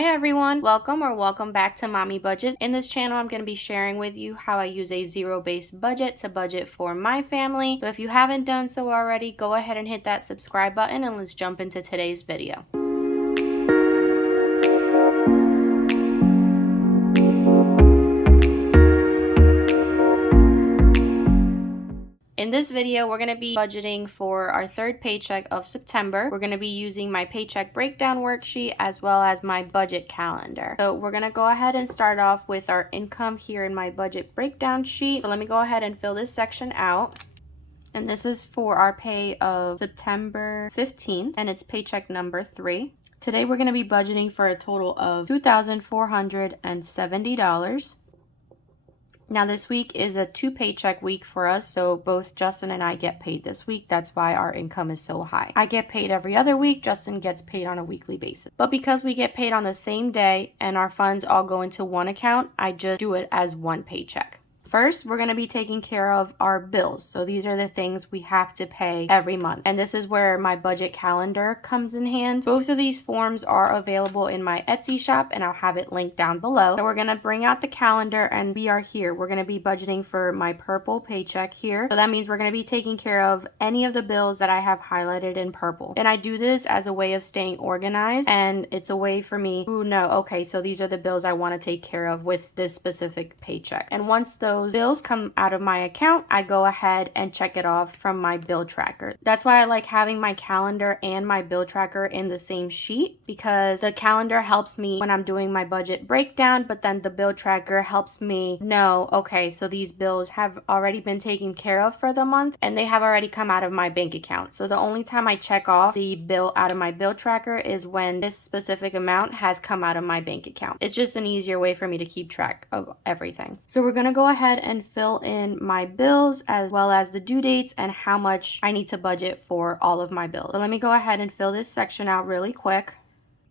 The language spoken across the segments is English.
Hi everyone, welcome back to Mommy Budget. In this channel, I'm going to be sharing with you how I use a zero-based budget to budget for my family. So if you haven't done so already, go ahead and hit that subscribe button and let's jump into today's video. In this video, we're going to be budgeting for our third paycheck of September. We're going to be using my paycheck breakdown worksheet as well as my budget calendar. So we're going to go ahead and start off with our income here in my budget breakdown sheet. So let me go ahead and fill this section out. And this is for our pay of September 15th, and it's paycheck number 3. Today we're going to be budgeting for a total of $2,470. Now this week is a 2-paycheck week for us, so both Justin and I get paid this week. That's why our income is so high. I get paid every other week. Justin gets paid on a weekly basis. But because we get paid on the same day and our funds all go into one account, I just do it as one paycheck. First, we're going to be taking care of our bills. So these are the things we have to pay every month. And this is where my budget calendar comes in hand. Both of these forms are available in my Etsy shop and I'll have it linked down below. So we're going to bring out the calendar and we are here. We're going to be budgeting for my purple paycheck here. So that means we're going to be taking care of any of the bills that I have highlighted in purple. And I do this as a way of staying organized, and it's a way for me to know, okay, so these are the bills I want to take care of with this specific paycheck. And once those bills come out of my account, I go ahead and check it off from my bill tracker. That's why I like having my calendar and my bill tracker in the same sheet, because the calendar helps me when I'm doing my budget breakdown, but then the bill tracker helps me know, okay, so these bills have already been taken care of for the month and they have already come out of my bank account. So the only time I check off the bill out of my bill tracker is when this specific amount has come out of my bank account. It's just an easier way for me to keep track of everything. So we're gonna go ahead and fill in my bills as well as the due dates and how much I need to budget for all of my bills. So let me go ahead and fill this section out really quick.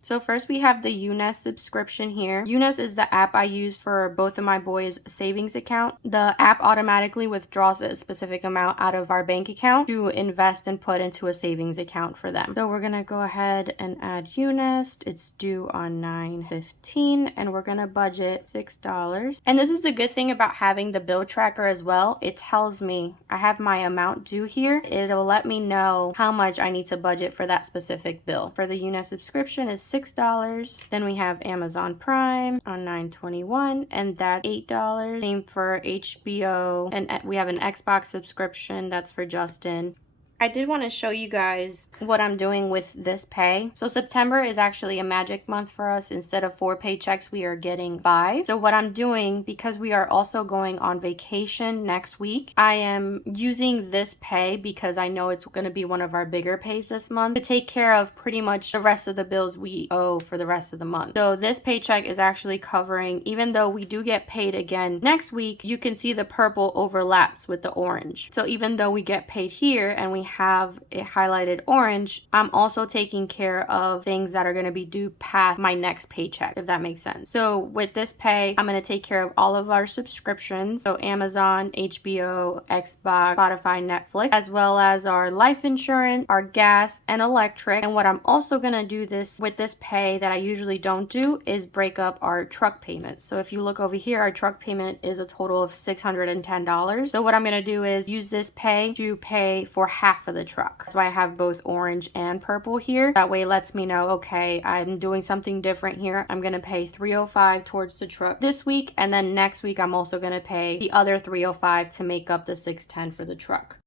So first we have the UNest subscription here. UNest is the app I use for both of my boys' savings account. The app automatically withdraws a specific amount out of our bank account to invest and put into a savings account for them. So we're gonna go ahead and add UNest. It's due on 9/15 and we're gonna budget $6. And this is a good thing about having the bill tracker as well. It tells me I have my amount due here. It'll let me know how much I need to budget for that specific bill. For the UNest subscription is $6. Then we have Amazon Prime on 9/21 and that's $8. Same for HBO, and we have an Xbox subscription that's for Justin. I did want to show you guys what I'm doing with this pay. So September is actually a magic month for us. Instead of 4 paychecks, we are getting 5. So what I'm doing, because we are also going on vacation next week, I am using this pay because I know it's going to be one of our bigger pays this month to take care of pretty much the rest of the bills we owe for the rest of the month. So this paycheck is actually covering, even though we do get paid again next week, you can see the purple overlaps with the orange. So even though we get paid here and we have it highlighted orange, I'm also taking care of things that are going to be due past my next paycheck, if that makes sense. So with this pay, I'm going to take care of all of our subscriptions, so Amazon, HBO, Xbox, Spotify, Netflix, as well as our life insurance, our gas, and electric. And what I'm also going to do with this pay that I usually don't do is break up our truck payments. So if you look over here, our truck payment is a total of $610. So what I'm going to do is use this pay to pay for half of the truck. That's why I have both orange and purple here. That way it lets me know, okay, I'm doing something different here. I'm going to pay $305 towards the truck this week, and then next week I'm also going to pay the other $305 to make up the $610 for the truck.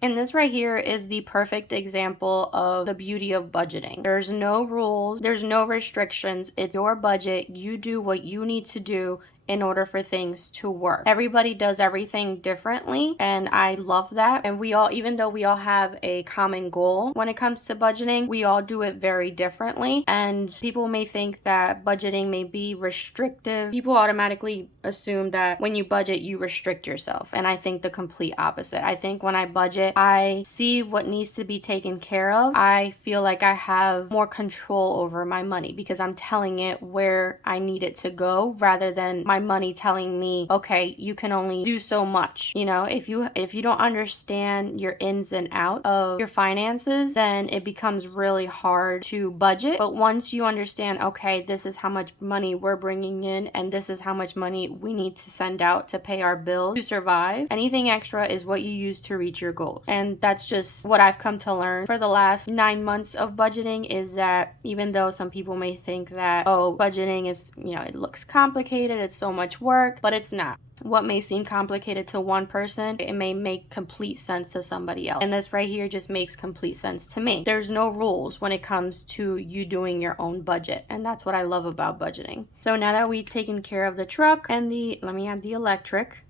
And this right here is the perfect example of the beauty of budgeting. There's no rules, there's no restrictions. It's your budget. You do what you need to do in order for things to work. Everybody does everything differently, and I love that. And we all, even though we all have a common goal when it comes to budgeting, we all do it very differently. And people may think that budgeting may be restrictive. People automatically assume that when you budget, you restrict yourself. And I think the complete opposite. I think when I budget, I see what needs to be taken care of. I feel like I have more control over my money because I'm telling it where I need it to go rather than my money telling me, okay, you can only do so much. You know, if you don't understand your ins and out of your finances, then it becomes really hard to budget. But once you understand, okay, this is how much money we're bringing in and this is how much money we need to send out to pay our bills to survive, anything extra is what you use to reach your goals. And that's just what I've come to learn for the last 9 months of budgeting, is that even though some people may think that, oh, budgeting is, you know, it looks complicated, it's so much work, but it's not. What may seem complicated to one person, it may make complete sense to somebody else. And this right here just makes complete sense to me. There's no rules when it comes to you doing your own budget. And that's what I love about budgeting. So now that we've taken care of the truck and let me add the electric.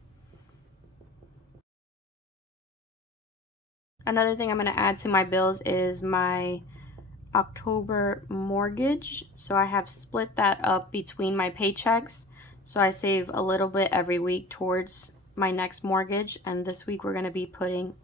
Another thing I'm going to add to my bills is my October mortgage. So I have split that up between my paychecks. So I save a little bit every week towards my next mortgage. And this week we're going to be putting,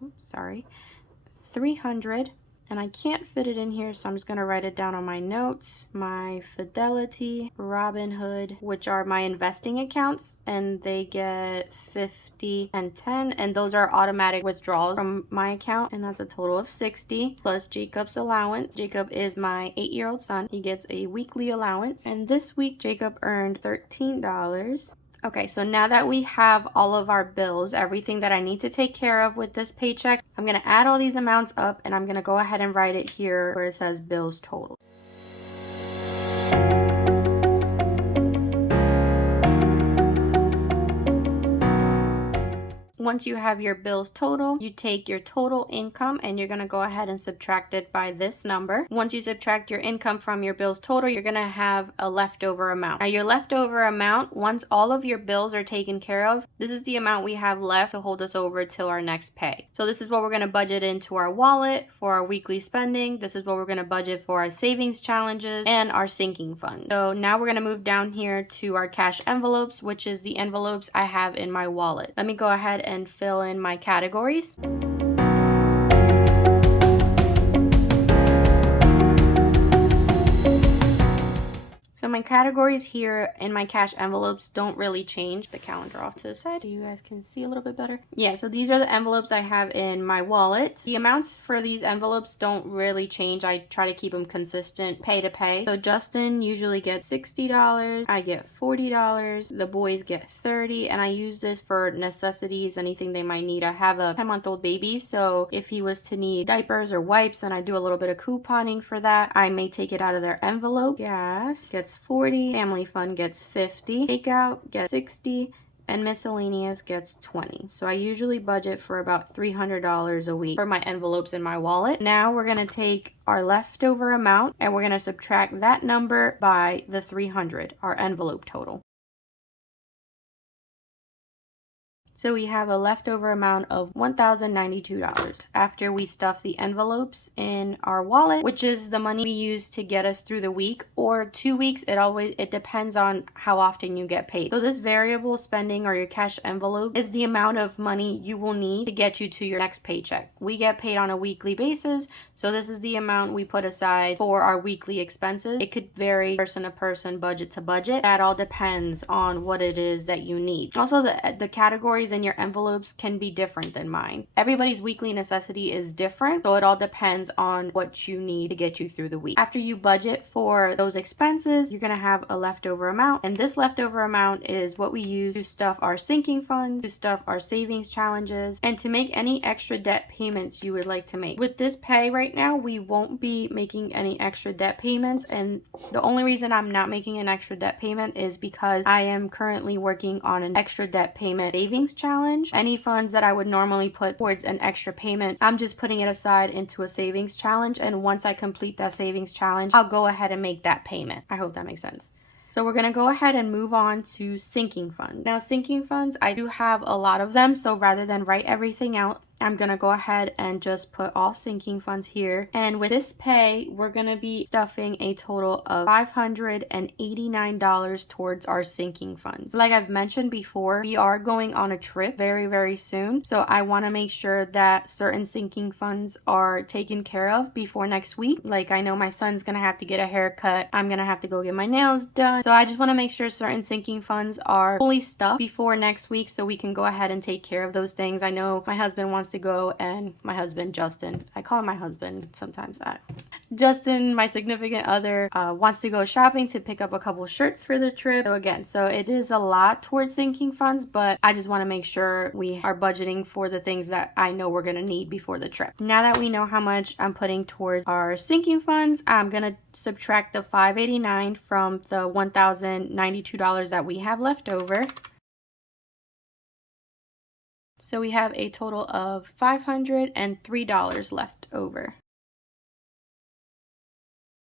$300. And I can't fit it in here, so I'm just going to write it down on my notes. My Fidelity, Robinhood, which are my investing accounts, and they get 50 and 10, and those are automatic withdrawals from my account, and that's a total of 60, plus Jacob's allowance. Jacob is my 8-year-old son. He gets a weekly allowance, and this week Jacob earned $13. Okay, so now that we have all of our bills, everything that I need to take care of with this paycheck, I'm going to add all these amounts up and I'm going to go ahead and write it here where it says bills total. Once you have your bills total, you take your total income and you're going to go ahead and subtract it by this number. Once you subtract your income from your bills total, you're going to have a leftover amount. Now your leftover amount, once all of your bills are taken care of, this is the amount we have left to hold us over till our next pay. So this is what we're going to budget into our wallet for our weekly spending. This is what we're going to budget for our savings challenges and our sinking fund. So now we're going to move down here to our cash envelopes, which is the envelopes I have in my wallet. Let me go ahead and fill in my categories. So my categories here in my cash envelopes don't really change. The calendar off to the side so you guys can see a little bit better. Yeah, so these are the envelopes I have in my wallet. The amounts for these envelopes don't really change. I try to keep them consistent pay to pay. So Justin usually gets $60. I get $40. The boys get $30. And I use this for necessities, anything they might need. I have a 10-month-old baby, so if he was to need diapers or wipes, and I do a little bit of couponing for that, I may take it out of their envelope. Gas gets 40, family fun gets 50, takeout gets 60, and miscellaneous gets 20. So I usually budget for about $300 a week for my envelopes in my wallet. Now we're going to take our leftover amount and we're going to subtract that number by the 300, our envelope total. So we have a leftover amount of $1,092 after we stuff the envelopes in our wallet, which is the money we use to get us through the week, or 2 weeks. It depends on how often you get paid. So this variable spending or your cash envelope is the amount of money you will need to get you to your next paycheck. We get paid on a weekly basis, so this is the amount we put aside for our weekly expenses. It could vary person to person, budget to budget. That all depends on what it is that you need. Also, the categories in your envelopes can be different than mine. Everybody's weekly necessity is different, so it all depends on what you need to get you through the week. After you budget for those expenses, you're gonna have a leftover amount, and this leftover amount is what we use to stuff our sinking funds, to stuff our savings challenges, and to make any extra debt payments you would like to make. With this pay right now, we won't be making any extra debt payments, and the only reason I'm not making an extra debt payment is because I am currently working on an extra debt payment savings challenge. Any funds that I would normally put towards an extra payment, I'm just putting it aside into a savings challenge, and once I complete that savings challenge, I'll go ahead and make that payment. I hope that makes sense. So we're going to go ahead and move on to sinking funds. Now, sinking funds, I do have a lot of them, so rather than write everything out, I'm gonna go ahead and just put all sinking funds here. And with this pay, we're gonna be stuffing a total of $589 towards our sinking funds. Like I've mentioned before, we are going on a trip very, very soon. So I wanna make sure that certain sinking funds are taken care of before next week. Like I know my son's gonna have to get a haircut. I'm gonna have to go get my nails done. So I just wanna make sure certain sinking funds are fully stuffed before next week so we can go ahead and take care of those things. I know my husband wants to go, and my husband, Justin, I call him my husband sometimes. Justin, my significant other, wants to go shopping to pick up a couple shirts for the trip. So again, so it is a lot towards sinking funds, but I just want to make sure we are budgeting for the things that I know we're going to need before the trip. Now that we know how much I'm putting towards our sinking funds, I'm going to subtract the $589 from the $1,092 that we have left over. So we have a total of $503 left over.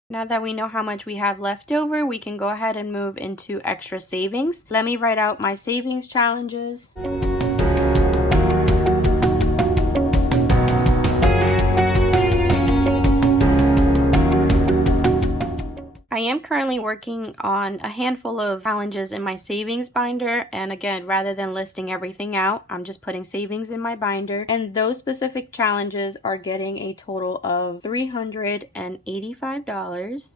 Now that we know how much we have left over, we can go ahead and move into extra savings. Let me write out my savings challenges. I am currently working on a handful of challenges in my savings binder, and again, rather than listing everything out, I'm just putting savings in my binder, and those specific challenges are getting a total of $385.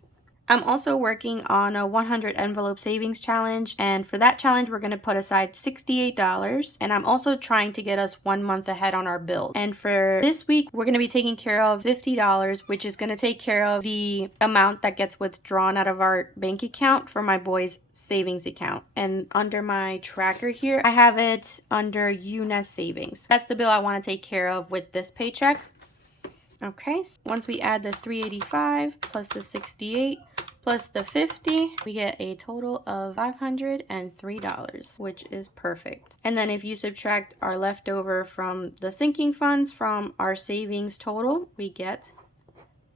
I'm also working on a 100 envelope savings challenge, and for that challenge we're going to put aside $68, and I'm also trying to get us 1 month ahead on our bill. And for this week we're going to be taking care of $50, which is going to take care of the amount that gets withdrawn out of our bank account for my boy's savings account. And under my tracker here, I have it under UNest savings. That's the bill I want to take care of with this paycheck. Okay, so once we add the $385 plus the $68 plus the $50, we get a total of $503, which is perfect. And then if you subtract our leftover from the sinking funds from our savings total, we get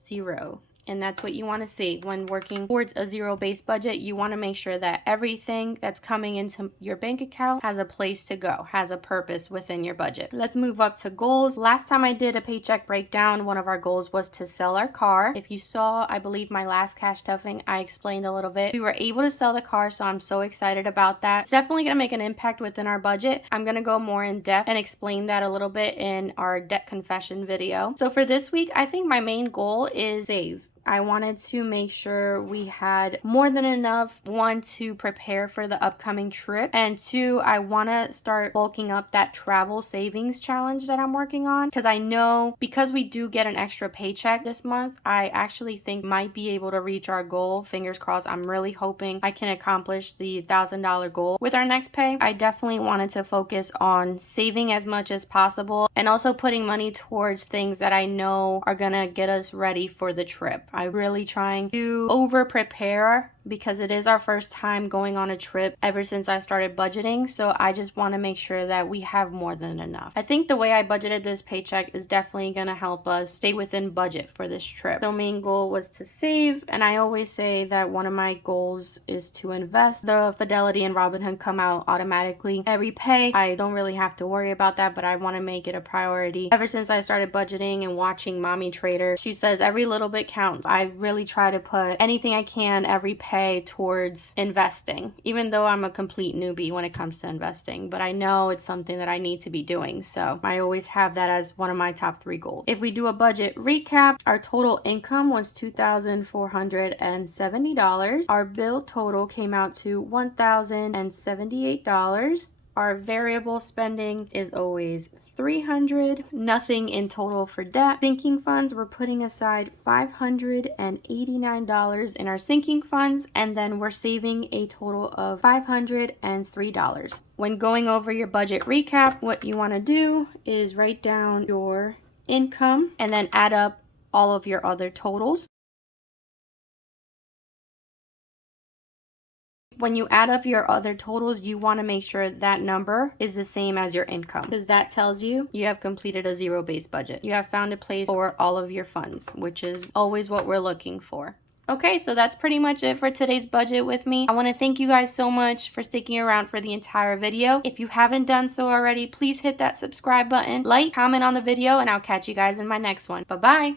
0. And that's what you want to see when working towards a zero-based budget. You want to make sure that everything that's coming into your bank account has a place to go, has a purpose within your budget. Let's move up to goals. Last time I did a paycheck breakdown, one of our goals was to sell our car. If you saw, I believe, my last cash stuffing, I explained a little bit. We were able to sell the car, so I'm so excited about that. It's definitely going to make an impact within our budget. I'm going to go more in depth and explain that a little bit in our debt confession video. So for this week, I think my main goal is save. I wanted to make sure we had more than enough, 1, to prepare for the upcoming trip, and 2, I want to start bulking up that travel savings challenge that I'm working on, because I know because we do get an extra paycheck this month, I actually think might be able to reach our goal. Fingers crossed. I'm really hoping I can accomplish the $1,000 goal with our next pay. I definitely wanted to focus on saving as much as possible and also putting money towards things that I know are gonna get us ready for the trip. I'm really trying to over prepare because it is our first time going on a trip ever since I started budgeting, so I just want to make sure that we have more than enough. I think the way I budgeted this paycheck is definitely going to help us stay within budget for this trip. So main goal was to save, and I always say that one of my goals is to invest. The Fidelity and Robinhood come out automatically every pay. I don't really have to worry about that, but I want to make it a priority. Ever since I started budgeting and watching Mommy Trader, she says every little bit counts. I really try to put anything I can every pay towards investing, even though I'm a complete newbie when it comes to investing, but I know it's something that I need to be doing, so I always have that as one of my top 3 goals. If we do a budget recap, our total income was $2,470. Our bill total came out to $1,078. Our variable spending is always $300. Nothing in total for debt. Sinking funds, we're putting aside $589 in our sinking funds, and then we're saving a total of $503. When going over your budget recap, what you want to do is write down your income and then add up all of your other totals. When you add up your other totals, you want to make sure that number is the same as your income, because that tells you you have completed a zero-based budget. You have found a place for all of your funds, which is always what we're looking for. Okay, so that's pretty much it for today's budget with me. I want to thank you guys so much for sticking around for the entire video. If you haven't done so already, please hit that subscribe button, like, comment on the video, and I'll catch you guys in my next one. Bye-bye.